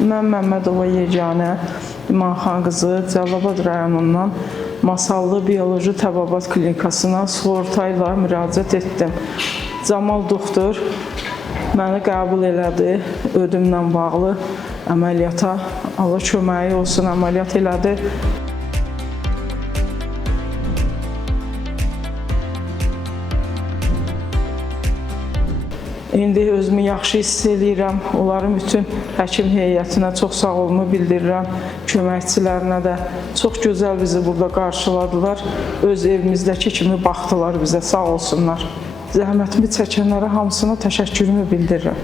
Mən Məmmədova Yeganə İmanxan qızı Cəlilabad rayonundan Masallı Bioloji Təbabat Klinikasına sığorta ilə müraciət etdim. Camal doktor məni qəbul elədi, ödümlə bağlı əməliyyata. Allah köməyi olsun, əməliyyat elədi. İndi özümü yaxşı hiss edirəm. Onların bütün həkim heyətinə çox sağ olunu bildirirəm. Köməkçilərinə də çox gözəl bizi burada qarşıladılar. Öz evimizdəki kimi baxdılar bizə, sağ olsunlar. Zəhmətimi çəkənlərə hamısına təşəkkürümü bildirirəm.